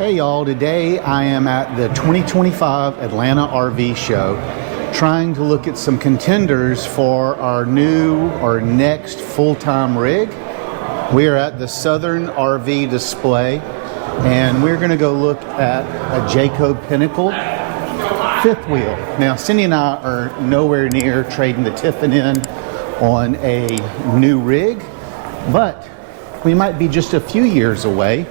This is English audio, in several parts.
Hey y'all, today I am at the 2025 Atlanta RV show trying to look at some contenders for our next full-time rig. We are at the Southern RV display and we're going to go look at a Jayco Pinnacle fifth wheel. Now Cindy and I are nowhere near trading the Tiffin in on a new rig, but we might be just a few years away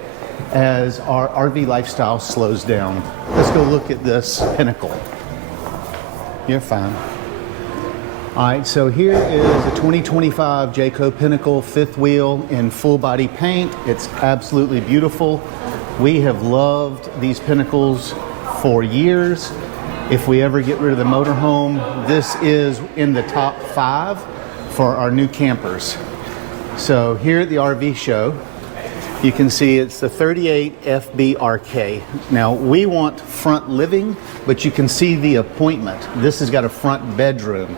as our RV lifestyle slows down. Let's go look at this Pinnacle. You're fine. All right, so here is a 2025 Jayco Pinnacle fifth wheel in full body paint. It's absolutely beautiful. We have loved these Pinnacles for years. If we ever get rid of the motorhome, this is in the top 5 for our new campers. So here at the RV show, you can see it's the 38FBRK. Now we want front living, but you can see the appointment. This has got a front bedroom.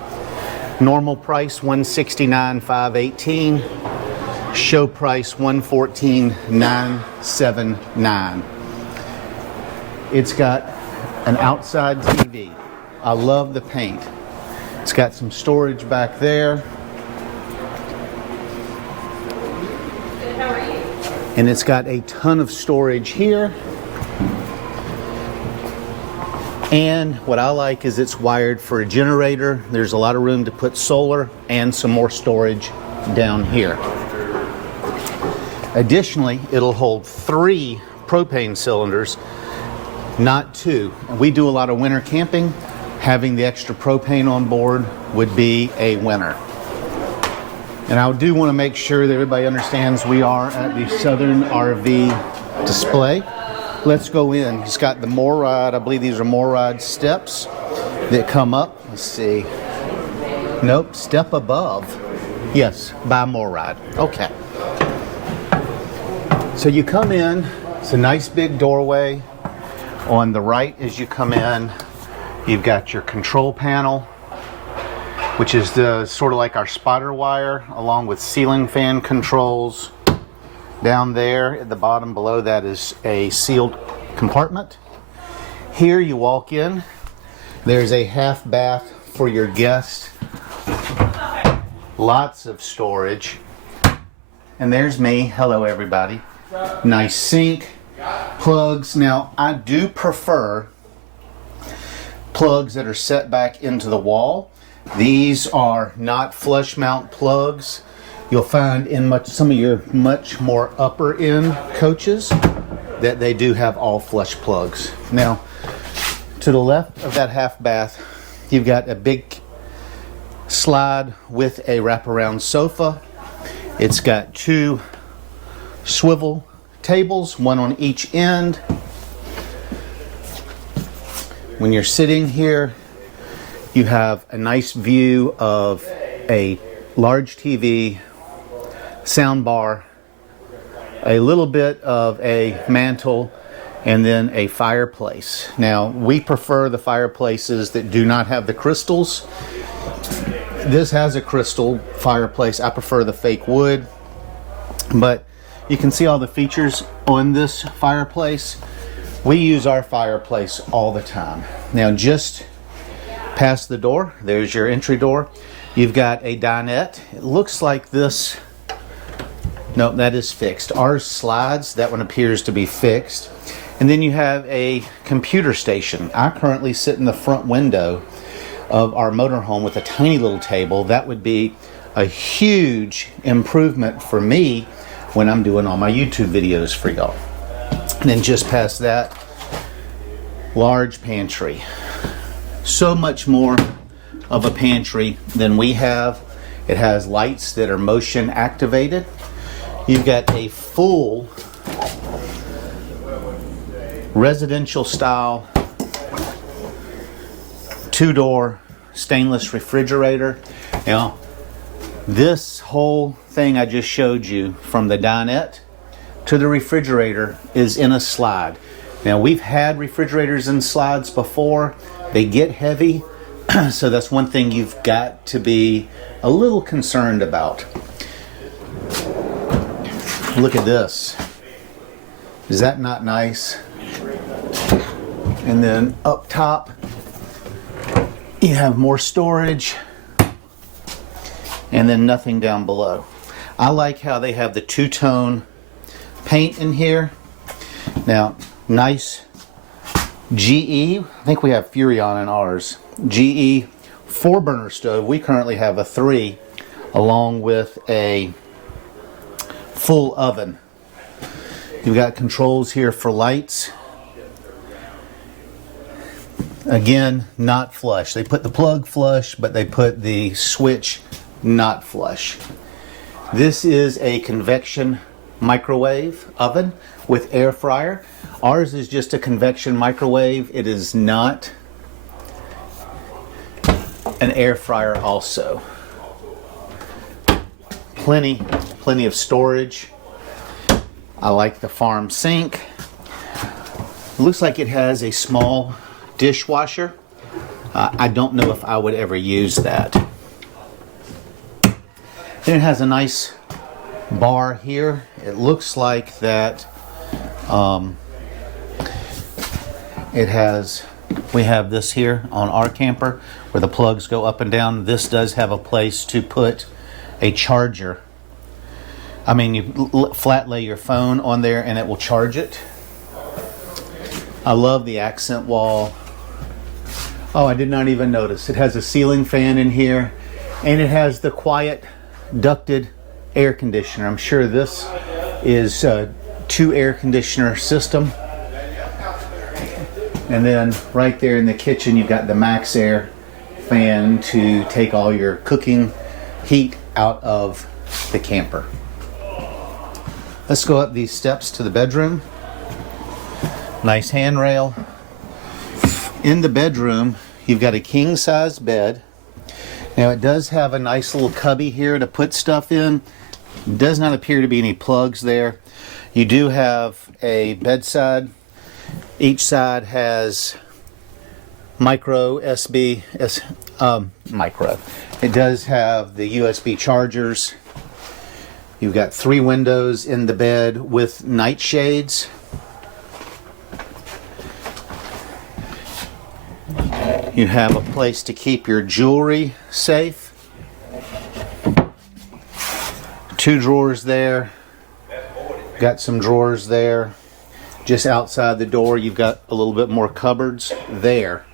Normal price $169,518. Show price $114,979. It's got an outside TV. I love the paint. It's got some storage back there. And it's got a ton of storage here. And what I like is it's wired for a generator. There's a lot of room to put solar and some more storage down here. Additionally, it'll hold 3 propane cylinders, not 2. We do a lot of winter camping. Having the extra propane on board would be a winner. And I do want to make sure that everybody understands we are at the Southern RV display. Let's go in. It's got the MORryde. I believe these are MORryde steps that come up. Let's see. Nope, step above. Yes, by MORryde. Okay. So you come in. It's a nice big doorway. On the right as you come in, you've got your control panel, which is the sort of like our spotter wire, along with ceiling fan controls. Down there at the bottom below that is a sealed compartment. Here you walk in, there's a half bath for your guest. Lots of storage. And there's me. Hello everybody. Nice sink, plugs. Now I do prefer plugs that are set back into the wall. These are not flush mount plugs. You'll find in some of your much more upper end coaches that they do have all flush plugs. Now, to the left of that half bath, you've got a big slide with a wraparound sofa. It's got 2 swivel tables, one on each end. When you're sitting here, you have a nice view of a large TV, sound bar, a little bit of a mantle, and then a fireplace. Now, we prefer the fireplaces that do not have the crystals. This has a crystal fireplace. I prefer the fake wood, but you can see all the features on this fireplace. We use our fireplace all the time. Now, just past the door, there's your entry door. You've got a dinette. It looks like this. No, that is fixed. Ours slides. That one appears to be fixed. And then you have a computer station. I currently sit in the front window of our motorhome with a tiny little table. That would be a huge improvement for me when I'm doing all my YouTube videos for y'all. And then just past that, large pantry. So much more of a pantry than we have. It has lights that are motion activated. You've got a full residential style 2-door stainless refrigerator. Now, this whole thing I just showed you from the dinette to the refrigerator is in a slide. Now, we've had refrigerators in slides before. They get heavy, so that's one thing you've got to be a little concerned about. Look at this. Is that not nice? And then up top, you have more storage, and then nothing down below. I like how they have the two-tone paint in here. Now, nice GE, I think we have Furrion in ours. GE 4-burner stove. We currently have a 3, along with a full oven. You've got controls here for lights. Again, not flush. They put the plug flush, but they put the switch not flush. This is a convection microwave oven with air fryer. Ours is just a convection microwave. It is not an air fryer also. Plenty of storage. I like the farm sink. Looks like it has a small dishwasher. I don't know if I would ever use that. Then it has a nice bar here. It looks like that we have this here on our camper where the plugs go up and down. This does have a place to put a charger. I mean, you flat lay your phone on there and it will charge it. I love the accent wall. Oh, I did not even notice. It has a ceiling fan in here, and it has the quiet ducted air conditioner. I'm sure this is a 2 air conditioner system. And then right there in the kitchen, you've got the Max Air fan to take all your cooking heat out of the camper. Let's go up these steps to the bedroom. Nice handrail. In the bedroom, you've got a king-size bed. Now it does have a nice little cubby here to put stuff in. Does not appear to be any plugs there. You do have a bedside. Each side has micro USB, micro. It does have the USB chargers. You've got 3 windows in the bed with night shades. You have a place to keep your jewelry safe. 2 drawers there. Got some drawers there. Just outside the door, you've got a little bit more cupboards there.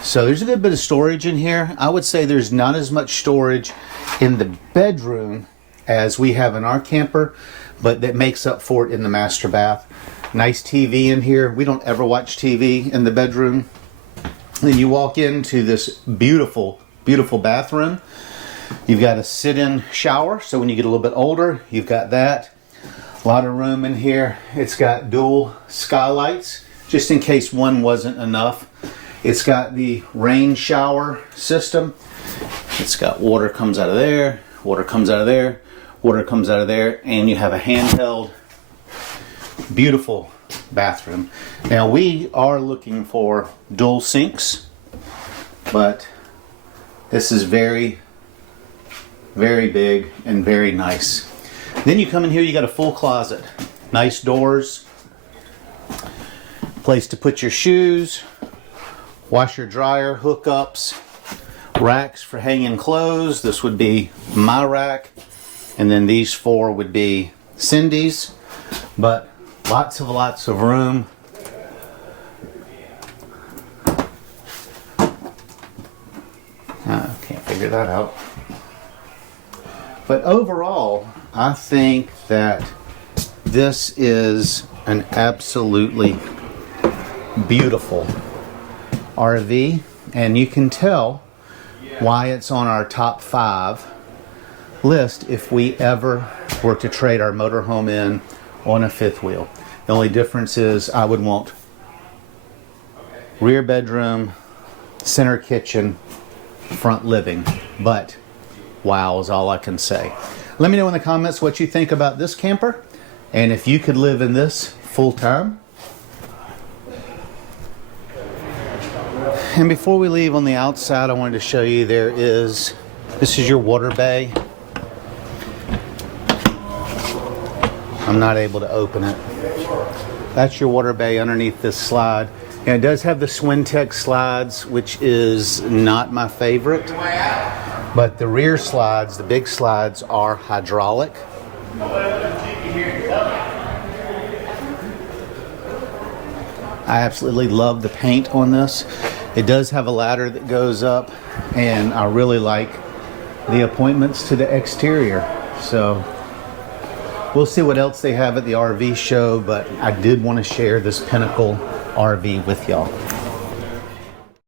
So there's a good bit of storage in here. I would say there's not as much storage in the bedroom as we have in our camper, but that makes up for it in the master bath. Nice TV in here. We don't ever watch TV in the bedroom. Then you walk into this beautiful, beautiful bathroom. You've got a sit-in shower, so when you get a little bit older, you've got that. A lot of room in here. It's got dual skylights, just in case one wasn't enough. It's got the rain shower system. It's got water comes out of there, water comes out of there, water comes out of there, and you have a handheld, beautiful bathroom. Now we are looking for dual sinks, but this is very, very big and very nice. Then you come in here, you got a full closet. Nice doors, place to put your shoes, washer dryer hookups, racks for hanging clothes. This would be my rack, and then these 4 would be Cindy's, but lots of room. Can't figure that out. But overall, I think that this is an absolutely beautiful RV, and you can tell why it's on our top 5 list if we ever were to trade our motorhome in on a 5th wheel. The only difference is I would want rear bedroom, center kitchen, front living, but wow is all I can say. Let me know in the comments what you think about this camper and if you could live in this full time. And before we leave on the outside, I wanted to show you this is your water bay. I'm not able to open it. That's your water bay underneath this slide. And it does have the Swintex slides, which is not my favorite. But the rear slides, the big slides, are hydraulic. I absolutely love the paint on this. It does have a ladder that goes up, and I really like the appointments to the exterior. So we'll see what else they have at the RV show, but I did want to share this Pinnacle RV with y'all.